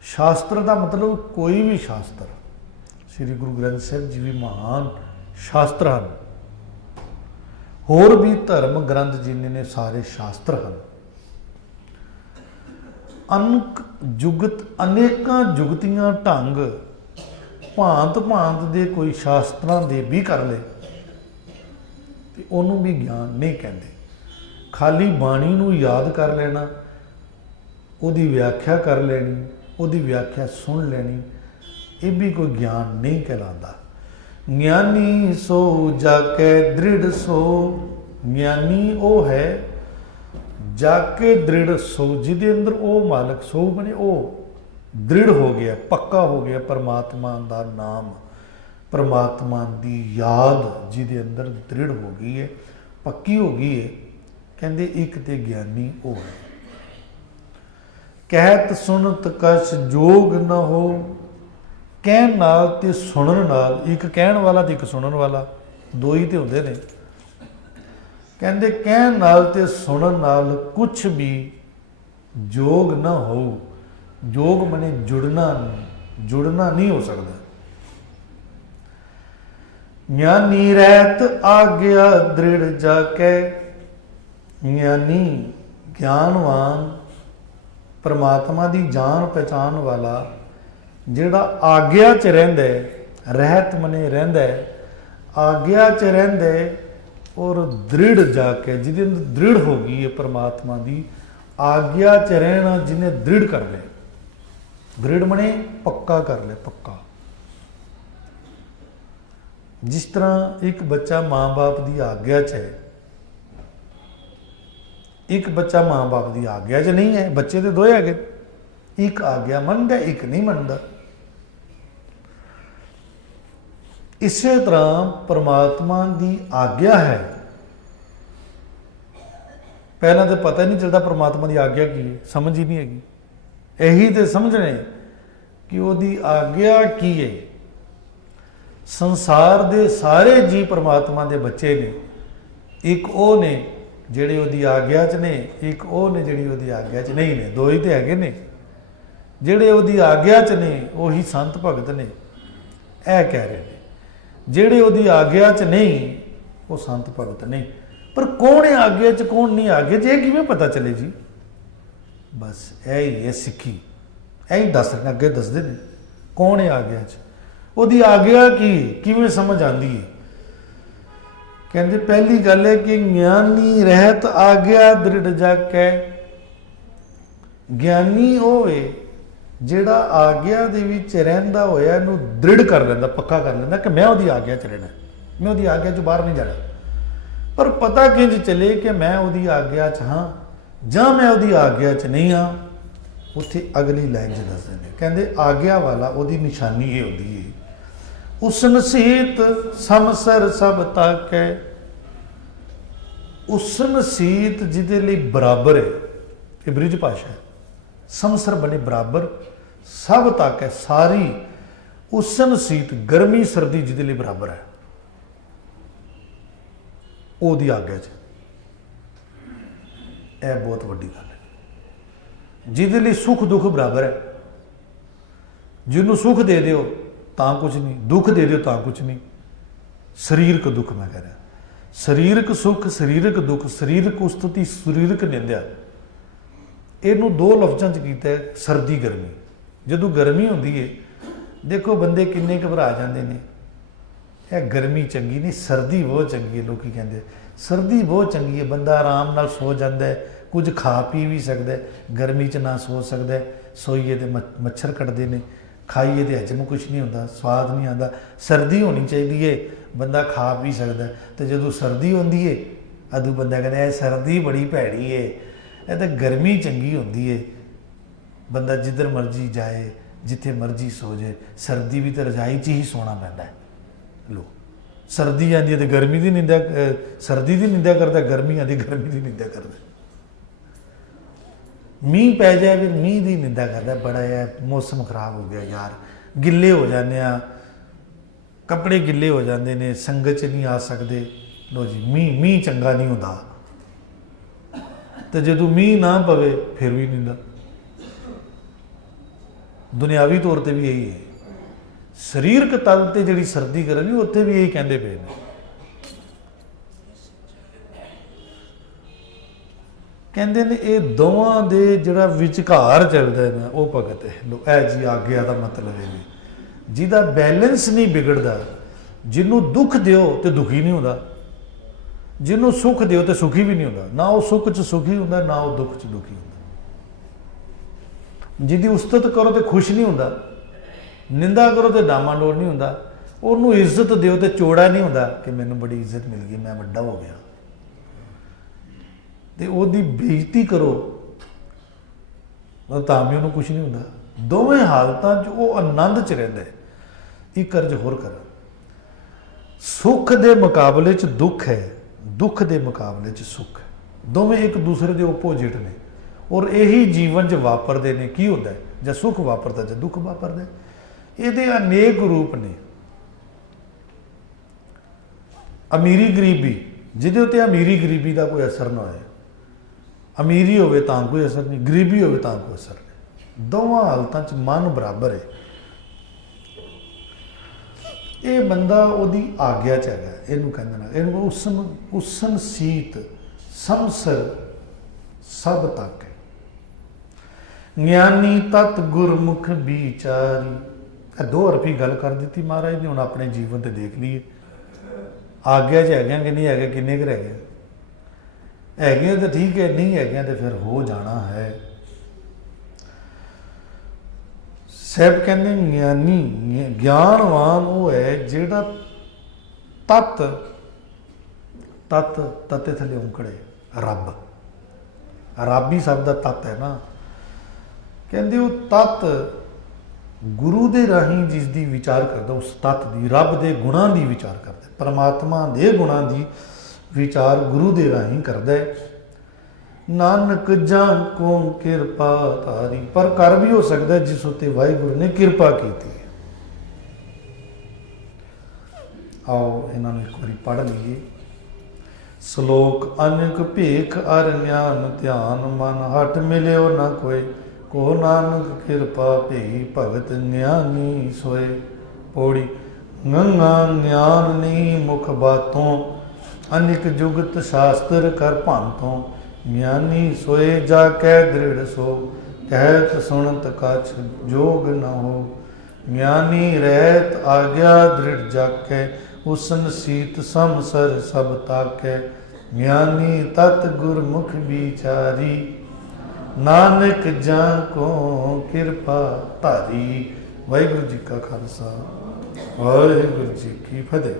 ਸ਼ਾਸਤਰ ਦਾ ਮਤਲਬ ਕੋਈ ਵੀ ਸ਼ਾਸਤਰ, ਸ੍ਰੀ ਗੁਰੂ ਗ੍ਰੰਥ ਸਾਹਿਬ ਜੀ ਵੀ ਮਹਾਨ ਸ਼ਾਸਤਰ ਹਨ, ਹੋਰ ਵੀ ਧਰਮ ਗ੍ਰੰਥ ਜਿੰਨੇ ਨੇ ਸਾਰੇ ਸ਼ਾਸਤਰ ਹਨ। ਅਨਕ ਜੁਗਤ, ਅਨੇਕਾਂ ਜੁਗਤੀਆਂ ਢੰਗ, ਭਾਂਤ ਭਾਂਤ ਦੇ ਕੋਈ ਸ਼ਾਸਤਰਾਂ ਦੇ ਵੀ ਕਰ ਲਏ ਤੇ ਉਹਨੂੰ ਵੀ ਗਿਆਨ ਨਹੀਂ ਕਹਿੰਦੇ। ਖਾਲੀ ਬਾਣੀ ਨੂੰ ਯਾਦ ਕਰ ਲੈਣਾ, ਉਹਦੀ ਵਿਆਖਿਆ ਕਰ ਲੈਣੀ, ਉਹਦੀ ਵਿਆਖਿਆ ਸੁਣ ਲੈਣੀ, ਇਹ ਵੀ ਕੋਈ ਗਿਆਨ ਨਹੀਂ ਕਹਿਲਾਂਦਾ। ਗਿਆਨੀ ਸੋ ਜਾ ਕੇ ਦ੍ਰਿੜ ਸੋ, ਗਿਆਨੀ ਉਹ ਹੈ ਜਾ ਕੇ ਦ੍ਰਿੜ ਸੋ, ਜਿਹਦੇ ਅੰਦਰ ਉਹ ਮਾਲਕ ਸੋ ਬਣੇ, ਉਹ ਦ੍ਰਿੜ ਹੋ ਗਿਆ, ਪੱਕਾ ਹੋ ਗਿਆ ਪਰਮਾਤਮਾ ਦਾ ਨਾਮ, ਪਰਮਾਤਮਾ ਦੀ ਯਾਦ ਜਿਹਦੇ ਅੰਦਰ ਦ੍ਰਿੜ ਹੋ ਗਈ ਹੈ, ਪੱਕੀ ਹੋ ਗਈ ਹੈ। ਕਹਿੰਦੇ ਇੱਕ ਤੇ ਗਿਆਨੀ ਉਹ ਹੈ। ਕਹਿਤ ਸੁਣਤ ਕਛ ਜੋਗ ਨਾ ਹੋ, ਕਹਿਣ ਨਾਲ ਤੇ ਸੁਣਨ ਨਾਲ, ਇੱਕ ਕਹਿਣ ਵਾਲਾ ਤੇ ਇੱਕ ਸੁਣਨ ਵਾਲਾ, ਦੋ ਹੀ ਤੇ ਹੁੰਦੇ ਨੇ। ਕਹਿੰਦੇ ਕਹਿਣ ਨਾਲ ਤੇ ਸੁਣਨ ਨਾਲ ਕੁਛ ਵੀ ਜੋਗ ਨਾ ਹੋ, ਜੋਗ ਮਨੇ ਜੁੜਨਾ, ਜੁੜਨਾ ਨਹੀਂ ਹੋ ਸਕਦਾ। ਗਿਆਨੀ ਰਹਿਤ ਆਗਿਆ ਦ੍ਰਿੜ ਜਾ ਕੇ, ਗਿਆਨੀ ਗਿਆਨਵਾਨ ਪਰਮਾਤਮਾ ਦੀ ਜਾਣ ਪਹਿਚਾਣ ਵਾਲਾ ਜਿਹੜਾ ਆਗਿਆ 'ਚ ਰਹਿੰਦਾ, ਰਹਿਤ ਮਨੇ ਰਹਿੰਦਾ, ਆਗਿਆ 'ਚ ਰਹਿੰਦਾ ਔਰ ਦ੍ਰਿੜ ਜਾ ਕੇ, ਜਿਹਦੇ ਅੰਦਰ ਦ੍ਰਿੜ ਹੋ ਗਈ ਹੈ ਪਰਮਾਤਮਾ ਦੀ ਆਗਿਆ 'ਚ ਰਹਿਣਾ, ਜਿਹਨੇ ਦ੍ਰਿੜ ਕਰ ਲਿਆ। ਦ੍ਰਿੜ ਮਨੇ ਪੱਕਾ ਕਰ ਲਿਆ, ਪੱਕਾ। ਜਿਸ ਤਰ੍ਹਾਂ ਇੱਕ ਬੱਚਾ ਮਾਂ ਬਾਪ ਦੀ ਆਗਿਆ 'ਚ ਹੈ, ਇੱਕ ਬੱਚਾ ਮਾਂ ਬਾਪ ਦੀ ਆਗਿਆ 'ਚ ਨਹੀਂ ਹੈ, ਬੱਚੇ ਤੇ ਦੋਏ ਹੈਗੇ, ਇੱਕ ਆਗਿਆ ਮੰਨਦਾ, ਇੱਕ ਨਹੀਂ ਮੰਨਦਾ। ਇਸੇ ਤਰ੍ਹਾਂ ਪਰਮਾਤਮਾ ਦੀ ਆਗਿਆ ਹੈ। ਪਹਿਲਾਂ ਤਾਂ ਪਤਾ ਹੀ ਨਹੀਂ ਚੱਲਦਾ ਪਰਮਾਤਮਾ ਦੀ ਆਗਿਆ ਕੀ ਹੈ, ਸਮਝ ਹੀ ਨਹੀਂ ਹੈਗੀ। ਇਹੀ ਤੇ ਸਮਝਣੇ ਕਿ ਉਹਦੀ ਆਗਿਆ ਕੀ ਹੈ। ਸੰਸਾਰ ਦੇ ਸਾਰੇ ਜੀ ਪਰਮਾਤਮਾ ਦੇ ਬੱਚੇ ਨੇ, ਇੱਕ ਉਹ ਨੇ ਜਿਹੜੇ ਉਹਦੀ ਆਗਿਆ 'ਚ ਨੇ, ਇੱਕ ਉਹ ਨੇ ਜਿਹੜੀ ਉਹਦੀ ਆਗਿਆ 'ਚ ਨਹੀਂ ਨੇ, ਦੋ ਹੀ ਤੇ ਹੈਗੇ ਨੇ। ਜਿਹੜੇ ਉਹਦੀ ਆਗਿਆ 'ਚ ਨੇ ਉਹੀ ਸੰਤ ਭਗਤ ਨੇ, ਇਹ ਕਹਿ ਰਹੇ ਨੇ। ਜਿਹੜੇ ਉਹਦੀ ਆਗਿਆ 'ਚ ਨਹੀਂ ਉਹ ਸੰਤ ਭਗਤ ਨਹੀਂ। ਪਰ ਕੌਣ ਹੈ ਆਗਿਆ 'ਚ, ਕੌਣ ਨਹੀਂ ਆਗਿਆ 'ਚ, ਇਹ ਕਿਵੇਂ ਪਤਾ ਚੱਲੇ ਜੀ? ਬਸ ਇਹ ਹੀ ਹੈ ਸਿੱਖੀ, ਇਹ ਹੀ ਦੱਸ ਰਹੇ, ਅੱਗੇ ਦੱਸਦੇ ਨੇ ਕੌਣ ਹੈ ਆਗਿਆ 'ਚ, ਉਹਦੀ ਆਗਿਆ ਕੀ, ਕਿਵੇਂ ਸਮਝ ਆਉਂਦੀ ਹੈ। ਕਹਿੰਦੇ ਪਹਿਲੀ ਗੱਲ ਹੈ ਕਿ ਗਿਆਨੀ ਰਹਿਤ ਆਗਿਆ ਦ੍ਰਿੜ ਜਾ ਕੇ। ਗਿਆਨੀ ਉਹ ਹੈ ਜਿਹੜਾ ਆਗਿਆ ਦੇ ਵਿੱਚ ਰਹਿੰਦਾ ਹੋਇਆ ਇਹਨੂੰ ਦ੍ਰਿੜ ਕਰ ਲੈਂਦਾ, ਪੱਕਾ ਕਰ ਲੈਂਦਾ ਕਿ ਮੈਂ ਉਹਦੀ ਆਗਿਆ 'ਚ ਰਹਿਣਾ, ਮੈਂ ਉਹਦੀ ਆਗਿਆ 'ਚੋਂ ਬਾਹਰ ਨਹੀਂ ਜਾਣਾ। ਪਰ ਪਤਾ ਕਿੰਝ ਚੱਲੇ ਕਿ ਮੈਂ ਉਹਦੀ ਆਗਿਆ 'ਚ ਹਾਂ ਜਾਂ ਮੈਂ ਉਹਦੀ ਆਗਿਆ 'ਚ ਨਹੀਂ ਹਾਂ? ਉੱਥੇ ਅਗਲੀ ਲਾਈਨ 'ਚ ਦੱਸਦੇ ਨੇ, ਕਹਿੰਦੇ ਆਗਿਆ ਵਾਲਾ ਉਹਦੀ ਨਿਸ਼ਾਨੀ ਇਹ ਹੁੰਦੀ ਹੈ, ਉਸ ਨਸੀਤ ਸਮਸਰ ਸਭ ਤਾਕੈ। ਉਸ ਨਸੀਤ ਜਿਹਦੇ ਲਈ ਬਰਾਬਰ ਹੈ, ਇਹ ਬ੍ਰਿਜ ਭਾਸ਼ਾ ਹੈ। ਸਮਸਰ ਬਣੇ ਬਰਾਬਰ, ਸਭ ਤਾਕੈ ਸਾਰੀ, ਉਸ ਨਸੀਤ ਗਰਮੀ ਸਰਦੀ ਜਿਹਦੇ ਲਈ ਬਰਾਬਰ ਹੈ, ਉਹਦੀ ਆਗਿਆ 'ਚ। ਇਹ ਬਹੁਤ ਵੱਡੀ ਗੱਲ ਹੈ। ਜਿਹਦੇ ਲਈ ਸੁੱਖ ਦੁੱਖ ਬਰਾਬਰ ਹੈ, ਜਿਹਨੂੰ ਸੁੱਖ ਦੇ ਦਿਓ ਤਾਂ ਕੁਝ ਨਹੀਂ, ਦੁੱਖ ਦੇ ਦਿਓ ਤਾਂ ਕੁਝ ਨਹੀਂ। ਸਰੀਰਕ ਦੁੱਖ ਮੈਂ ਕਹਿ ਰਿਹਾ, ਸਰੀਰਕ ਸੁੱਖ, ਸਰੀਰਕ ਦੁੱਖ, ਸਰੀਰਕ ਉਸਤਤੀ, ਸਰੀਰਕ ਨਿੰਦਿਆ, ਇਹਨੂੰ ਦੋ ਲਫ਼ਜ਼ਾਂ 'ਚ ਕੀਤਾ ਹੈ, ਸਰਦੀ ਗਰਮੀ। ਜਦੋਂ ਗਰਮੀ ਹੁੰਦੀ ਹੈ ਦੇਖੋ ਬੰਦੇ ਕਿੰਨੇ ਘਬਰਾ ਜਾਂਦੇ ਨੇ, ਇਹ ਗਰਮੀ ਚੰਗੀ ਨਹੀਂ, ਸਰਦੀ ਬਹੁਤ ਚੰਗੀ ਹੈ। ਲੋਕੀ ਕਹਿੰਦੇ सर्दी बहुत चंगी है, बंदा आराम नाल सो जाता है, कुछ खा पी भी सकता है, गर्मी च ना सो सकता है, सोईए तो मच्छर कटते हैं, खाइए तो हजम कुछ नहीं होता, स्वाद नहीं आता। सर्दी होनी चाहिए, बंदा खा पी सकता है। तो जो सर्दी होती है अदू बंदा कहता सर्दी बड़ी भैड़ी है, यह तो गर्मी चंगी होती है, बंदा जिधर मर्जी जाए, जिथे मर्जी सो जाए। सर्दी भी तो रजाई च ही सोना पैंदा है। लो सर्दी आती है तो गर्मी की निंदा, सर्दी की निंदा करता, गर्मी आती गर्मी की निंदा करता, मीह पै जाए फिर मीह की निंदा करता, बड़ा यार मौसम खराब हो गया यार, गिले हो जाने, कपड़े गिले हो जाते हैं, संगत च नहीं आ सकते। लो जी मीह चंगा नहीं होता, तो जो मीह ना पवे फिर भी निंदा। दुनियावी तौर पर भी यही है, शरीरक तल पर जी सर्दी करनी उत्थे भी यही कहते पे ने। कहते हैं ये दोवां दे जिहड़ा विचकार चलता है ना वो भगत है। लो ए जी आग्या का मतलब है जिहदा बैलेंस नहीं बिगड़ता, जिन्हों दुख दिओ तो दुखी नहीं होता, जिन्हों सुख दिओ तो सुखी भी नहीं होता, ना वो सुख च सुखी होता ना वो दुख च दुखी होता। जिहदी उस्तत करो तो खुश नहीं होता, निंदा करो तो डामाडोल नहीं होता, उन्होंने इज्जत दिओ तो चोड़ा नहीं होता कि मैनू बड़ी इज्जत मिल गई, मैं वड्डा हो गया। तो उसकी बेइज्जती करो तो भी उन्होंने कुछ नहीं होता। दोवें हालतों च वो आनंद च रहिंदा है। एक कर्ज होर कर, सुख के मुकाबले च दुख है, दुख के मुकाबले च सुख है, दोवें एक दूसरे के ओपोजिट ने, और यही जीवन च वापरते हैं। की होता है जब सुख वापरता जब दुख वापरता है। ये अनेक रूप ने। अमीरी गरीबी, जिहदे उत्ते अमीरी गरीबी का कोई असर ना होए, अमीरी होवे तां कोई असर नहीं, गरीबी होवे तां कोई असर नहीं, दोवां हालतां च मन बराबर है। ये बंदा उहदी आग्या च हैगा, इहनूं कहंदे ने, इहनूं उसन सीत समसर सब तक है। ज्ञानी तत् गुरमुख विचारी, दो अरफी गल कर दी महाराज ने, हुण अपने जीवन ते देख लीए आग्या च है कि नहीं है, किन्ने कर है तो ठीक है, नहीं है तो फिर हो जाना है। साहब कहते ज्ञानी ज्ञानवान वो है जिहड़ा तत् तत् तत्ते थले औंकड़े रब, रब ही सब का तत् है ना। कहते वो तत् गुरु दे राही जिसकी विचार करता, उस तत् की रब के गुणों की विचार करता, परमात्मा के गुणों की विचार गुरु दे राही करता है। नानक जान को कृपा तारी, पर कर भी हो सकता है जिस उत्ते वाहिगुरु ने कृपा की है। आओ इन्होंने एक बार पढ़ लीए। श्लोक अनेक भेख अर ज्ञान ध्यान, मन हट मिलियो न कोई, को नानक कृपा भई भगत ज्ञानी सोए। पौड़ी गंगा ज्ञान नहीं मुख बातों, अनेक जुगत शास्त्र कर भांतों, ज्ञानी सोए जाकै दृढ़ सो, कहत सुनत कछ जोग न हो। ज्ञानी रहत आज्ञा दृढ़ जाकै, उसन सीत समसर सब ताकै। ज्ञानी तत् गुरमुख विचारी, नानक जान को कृपा धारी। वाहिगुरू जी का खालसा, वाहिगुरू जी की फतेह।